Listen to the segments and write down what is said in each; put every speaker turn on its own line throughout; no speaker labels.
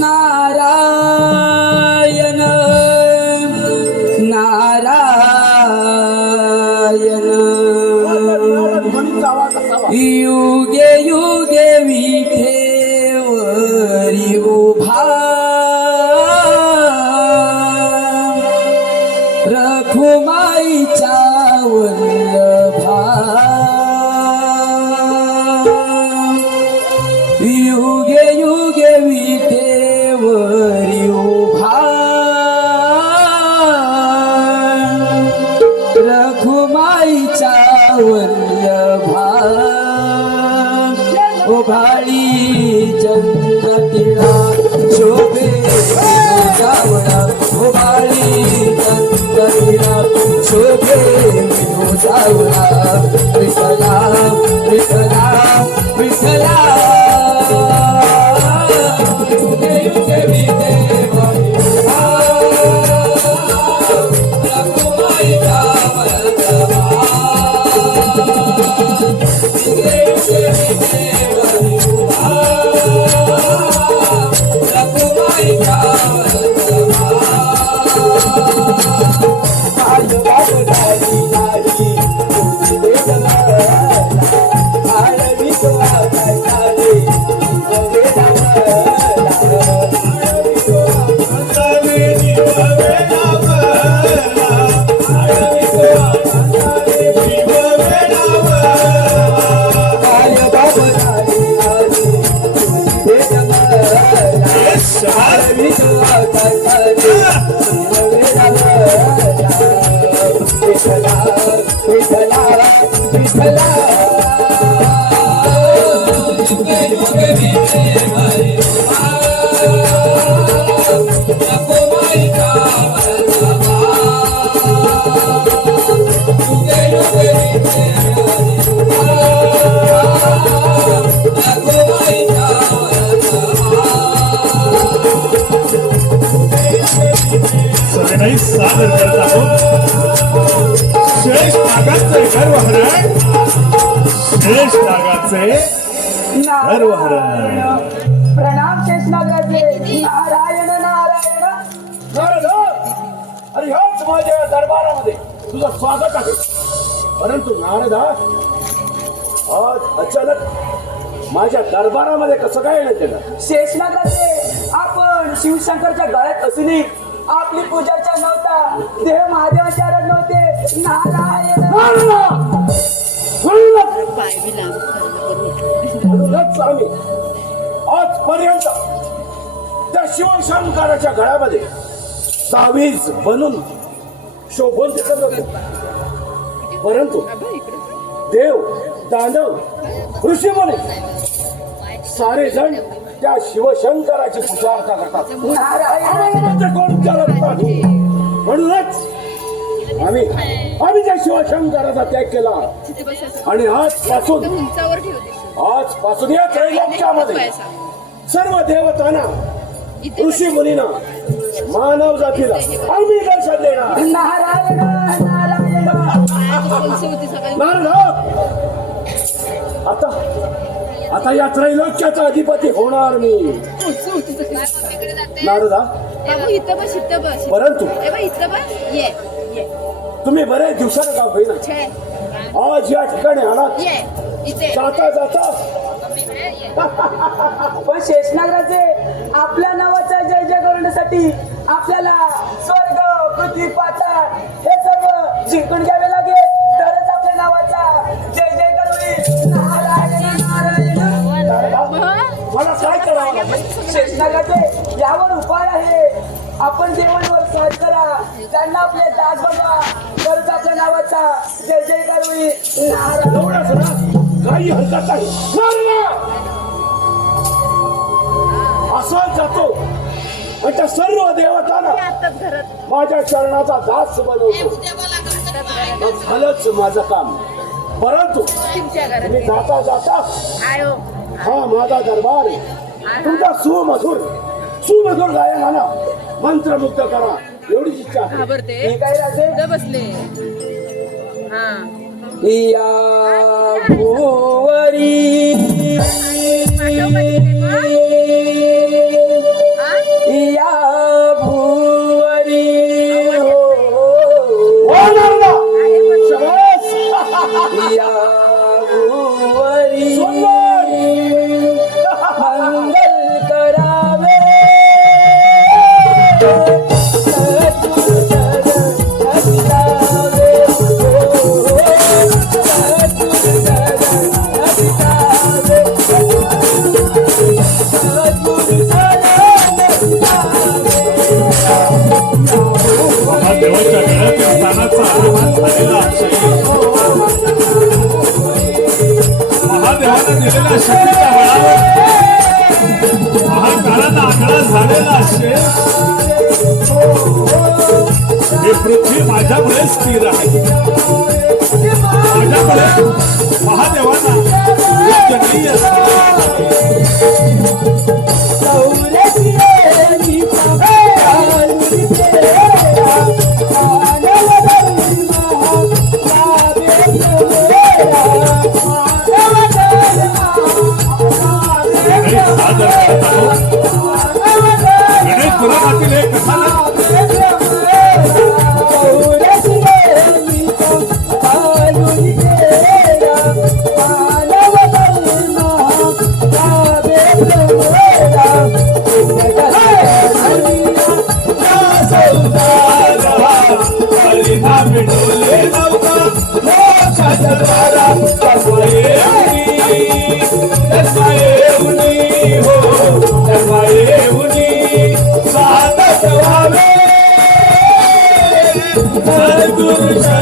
नारायण उभाळी चंद्रतिळा शोभे. जावळा उभाळी चंद्रतिळा शोभे. जावळा विठला विठला
शेष नागाचे गर्वहरण शेष नागाचे गर्वहरण
प्रणाम शेषनागाचे नारायण नारायण
नारद अरे ह्याच माझ्या दरबारामध्ये तुझं स्वागत आहे परंतु नारदा आज अचानक माझ्या दरबारामध्ये कसं काय येण्यात येणार
शेषनागाचे आपण शिवशंकरच्या गळ्यात असूनही आपली पूजा होता. नव्हता देव महादेवाचे आराध नव्हते नारायण.
नारदा! म्हणूनच
पाय
आजपर्यंत त्या शिवशंकराच्या घरामध्ये तावीज बनून शोभून दिसत होते. परंतु देव दानव ऋषी म्हणे सारे जण त्या शिवशंकराची पूजा अर्चा करतात. म्हणूनच आम्ही आम्ही त्या शिवशंकराचा त्याग केला. आणि आजपासून आजपासून या त्रैलोक्यामध्ये सर्व देवतांना ऋषी मुनीना मानव जातीला आम्ही दर्शन देणार.
नारायण.
आता आता या त्रैलोक्याचा अधिपती होणार मी. नारदा? परंतु
ए बा इथं बस. ये. ये.
तुम्ही बरेच दिवसानं गाव होईना
छे.
आज या ठिकाणी आलात
इथे.
जाता जाता.
पण शेषनागाचे आपल्या नावाचा जय जय करण्यासाठी आपल्याला
मला काय करावं? लागेल
शेषनागाचे यावर उपाय आहे. आपण देवांवर साथ करा. त्यांना आपले दास तरच आपल्या नावाचा. जय जय करू नारायण.
एवढंच ना. काही हरकत नाही! असा जातो. आणि त्या सर्व देवतांना. माझ्या चरणाचा दास बनवतो. झालंच माझं काम. परंतु
तुमच्या घरात
मी जाता जाता
आयो.
हा माझा दरबार आहे. तुमचा सुमधुर सुमधुर गायनानं मंत्रमुग्ध करा. एवढीच इच्छा
घाबरते. बसले. हा. हा?
केलेल्या शक्तीच्या बळावर हा झालेला असेल. हे पृथ्वी माझ्यामुळे स्थिर आहे. माझ्यामुळे महादेवांना जंगली असतात Jai Guru Jai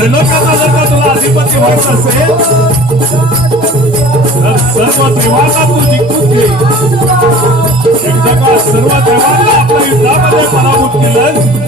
त्रिलोकाचा जर का तुला सर्व देवांना तू जिंकून घे सर्व देवांना आपल्या युद्धामध्ये पराभूत केलं